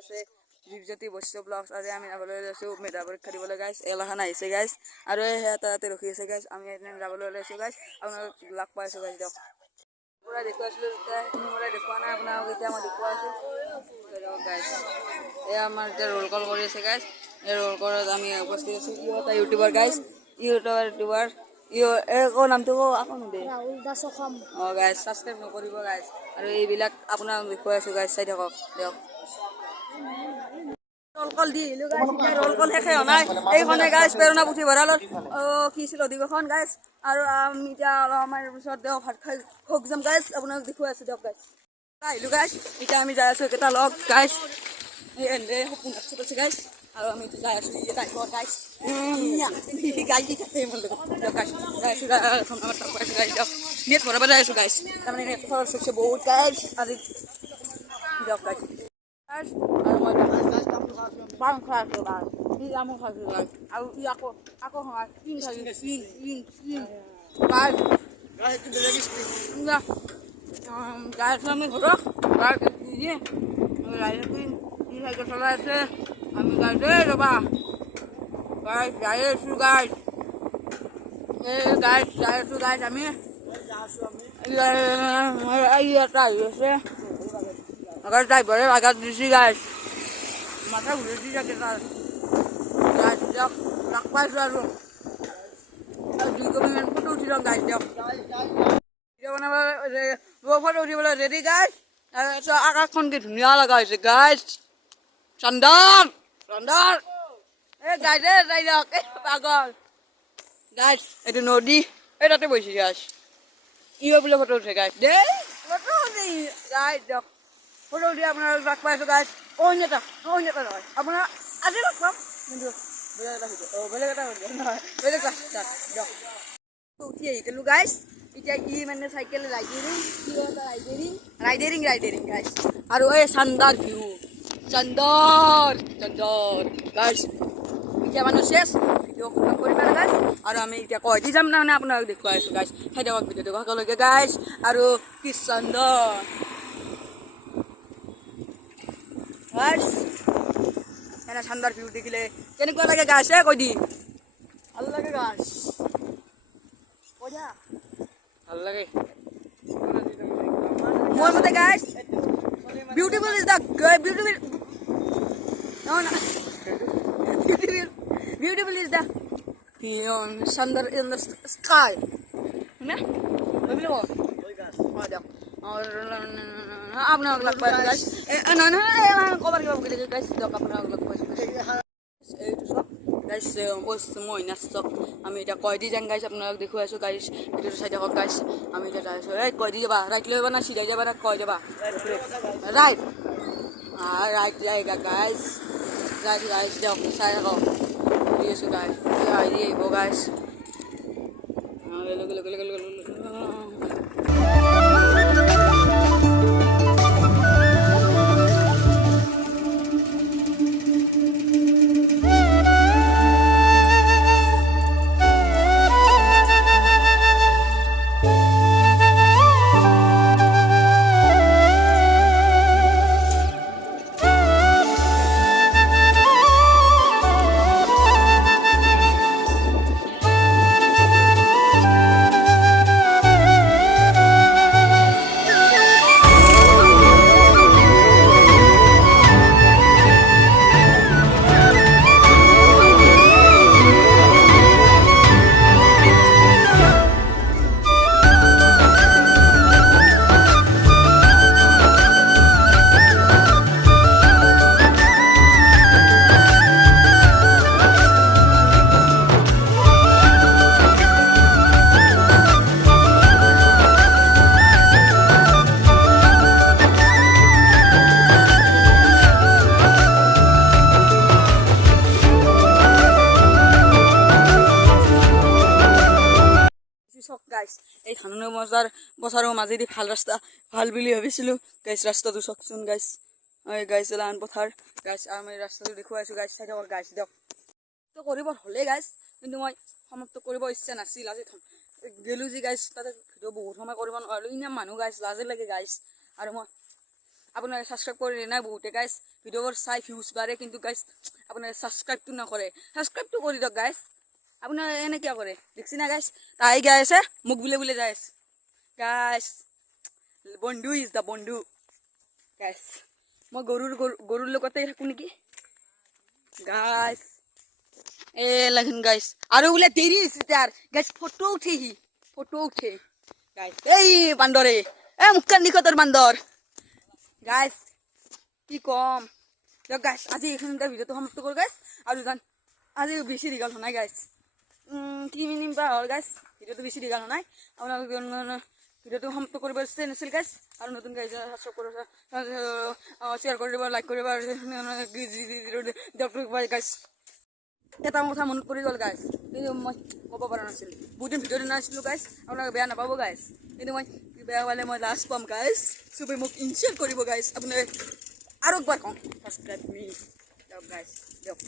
আছে দীপজ্যোতি বৈশ্য ব্লগছ। আজি আমি যাবলৈ ওলাইছোঁ মেধা পৰীক্ষা দিবলৈ গাইছ। এলাখান আহিছে গাইছ আৰু সেয়া তাতে ৰখি আছে গাইছ। আমি এদিন যাবলৈ ওলাইছোঁ গাইছ। আপোনালোক লগ পাই আছোঁ গাইছ। দিয়ক পূৰা দেখুৱাইছিলোঁ তেতিয়া সেইখিনি পৰাই দেখুওৱা নাই আপোনালোক, এতিয়া মই দেখুৱাইছোঁ গাইছ। এয়া আমাৰ এতিয়া ৰোল কল কৰি আছে গাইছ। এই ৰোল কলত আমি উপস্থিত আছোঁ। এটা ইউটিউবাৰ গাইছ, ইউটিউবাৰ একো নামটো আকৌ নিদে অঁ গাইছ, ছাবস্ক্ৰাইব নকৰিব গাইছ। আৰু এইবিলাক আপোনাক দেখুৱাই আছোঁ গাইছ, চাই থাকক দিয়ক। ৰোল কল দি আহিলোঁ গাইছ, এতিয়া ৰোল কল শেষে হোৱা নাই। এইখনে গাইছ প্ৰেৰণা পুথিভঁৰালত কি আছিল অধিৱেশন গাইছ। আৰু আমি এতিয়া আমাৰ পিছত দিয়ক ভাত খাই ভোগ যাম গাইছ, আপোনাক দেখুৱাই আছোঁ দিয়ক গাইছ। আহিলোঁ গাইছ, এতিয়া আমি যাই আছোঁ একেটা লগ গাইছ। এই সপোন আছে গাইছ আৰু আমি যাই আছোঁ এটা গাইছ গাড়ী দি থাকে মোৰ লগত দিয়ক গাইছ। যাই আছোঁ গাইছ দিয়ক, নেট ভৰাব যাই আছোঁ গাইছ। তাৰমানে নেট খৰচ হৈছে বহুত গাইছ আজি দিয়ক গাইছ। আৰু মই পান খাই আছোঁ গাইছ, ই জামু খাইছোঁ গাইছ। আৰু ই আকৌ খাই চিং খাইছোঁ, চিং গাইছ যাই আছোঁ আমি ঘৰত গাইছ। চাইকেল চলাই আছে আমি গাইছ ৰ'বা গাইছ যাই আছোঁ গাইছ। গাইছ যাই আছোঁ গাইছ আমি এটা আহি আছে আগাৰ ড্ৰাইভাৰে আঘাত দিছে গাইছ, মাথা ঘূৰি দি থাকে তাৰ গাইছ। দিয়ক লগ পাইছোঁ আৰু 2 কপিমান ফটো উঠি লওঁ গাইছ। দিয়ক ভিডিঅ' বনাব ফটো উঠিবলৈ ৰেডি গাইছ। তাৰপিছত আকাশখন কি ধুনীয়া লগা হৈছে গাইছ। চন্দন এই গাইছ যাই দিয়ক এই পাগল গাইছ। এইটো নদী, এই তাতে বহিছে গাইছ। ইও বোলে ফটো উঠে গাইছ দেই, ফটো উঠি গাইছ। দিয়ক ফটো উঠি আপোনালোক লগ পাইছোঁ গাইছ। অন্য এটা নহয় আপোনাৰ আজি লগ পাম, কিন্তু বেলেগ এটা ভিডিঅ নহয়, বেলেগ এটা দিয়ক। উঠি আহিছিলোঁ গাইছ। এতিয়া ই মানে চাইকেল ৰাইডেৰিং গাইছ। আৰু এই চান্দাৰ ভিউ চন্দৰ গাইছ। এতিয়া মানুহ চেছ ভিডিঅ' খতম কৰি পেলাই গাইছ। আৰু আমি এতিয়া কৈ দি যাম তাৰমানে আপোনাক দেখুৱাই আছোঁ গাইছ। সেই দিয়ক ভিডিঅ'টো সকলোকে গাইছ। আৰু কি চন্দৰ গাইছ, এনে চান্দাৰ ভিউ দেখিলে কেনেকুৱা লাগে গাইছ? কৈ দি ভাল লাগে গাইছ, ভাল লাগে মোৰ মতে গাইছ। Beautiful is the beautiful is the thunder in the sky. Ne? আপোনাক লগ পাইছোঁ গাইছ। ক'বাৰ কিবা গাইছ দিয়ক আপোনাক লগ পাইছোঁ এইটো চক গাইছ। মই নাচ চক আমি এতিয়া কৈ দি যাম গাইছ, আপোনাক দেখুৱাই আছোঁ গাইছ। ভিডিঅ'টো চাই থাকক গাইছ। আমি এতিয়া যাই আছোঁ। এই কৈ দি যাবা, ৰাইট লৈ যাবা না চিধাই যাবা না কৈ যাবা? ৰাইট যায়গা গাইছ। গাইছ দিয়ক চাই থাকক দি আছোঁ গাইছ। আহি আহিব গাইছ। গাইছ এই ধানৰ বজাৰৰ মাজেদি ভাল ৰাস্তা ভাল বুলি ভাবিছিলোঁ গাইছ। ৰাস্তাটো চাওকচোন গাইছ। গাইছ লান পথাৰ গাইছ। আমি ৰাস্তাটো দেখুৱাইছোঁ গাইছ, চাই থাকক গাইছ। দিয়ক তো কৰিব হ'লেই গাইছ, কিন্তু মই সমাপ্ত কৰিব ইচ্ছা নাছিল। আজি গেলোঁ যি গাইছ, তাতে ভিডিঅ' বহুত সময় কৰিব নোৱাৰিলোঁ, ইমান মানুহ গাইছ, লাজে লাগে গাইছ। আৰু আপোনালোকে ছাবস্ক্ৰাইব কৰি নাই বহুতে গাইছ ভিডিঅ'বোৰ চাই ভিউজ বাঢ়ে কিন্তু গাইছ আপোনালোকে ছাবস্ক্ৰাইবটো নকৰে ছাবস্ক্ৰাইবটো কৰি দিয়ক গাইছ আপোনাৰ এনে কিয় কৰে দেখছি না গাইছ তাই গাই আছে মোক বুলে যাই আছে গাইছ বন্ধু ইজ দ্য বন্ধু গাইছ মই গৰুৰ লগতে থাকোঁ নেকি গাইছ লাগিন গাইছ আৰু বোলে দেৰি হৈছে তাৰ গাইছ ফটো উঠে গাইছ এই বান্দৰে মুখখন নিখতৰ বান্দৰ গাইছ কি কম দিয়ক গাইছ আজি এইখিনিতে ভিডিঅ'টো সমাপ্ত কৰোঁ গাইছ আৰু জান আজি বেছি দীঘল হোৱা নাই গাইছ 3 মিনিট বা হ'ল গাইছ ভিডিঅ'টো বেছি দীঘল হোৱা নাই আপোনালোকে ভিডিঅ'টো সমাপ্ত কৰিব ইচ্ছা নাছিল গাইছ আৰু নতুন গাইছ ছাবস্ক্ৰাইব কৰিব শ্বেয়াৰ কৰি দিব লাইক কৰিব গাইছ এটা কথা মনত পৰি গ'ল গাইছ কিন্তু মই ক'ব পৰা নাছিলোঁ বহুত দিন ভিডিঅ' নাছিলোঁ গাইছ আপোনালোকে বেয়া নাপাব গাইছ কিন্তু মই বেয়া হ'লে মই লাষ্ট পাম গাইছ চবেই মোক ইনচাল্ট কৰিব গাইছ আপোনালোকে আৰু একবাৰ কওঁ ছাবস্ক্ৰাইব মি দিয়ক গাইছ দিয়ক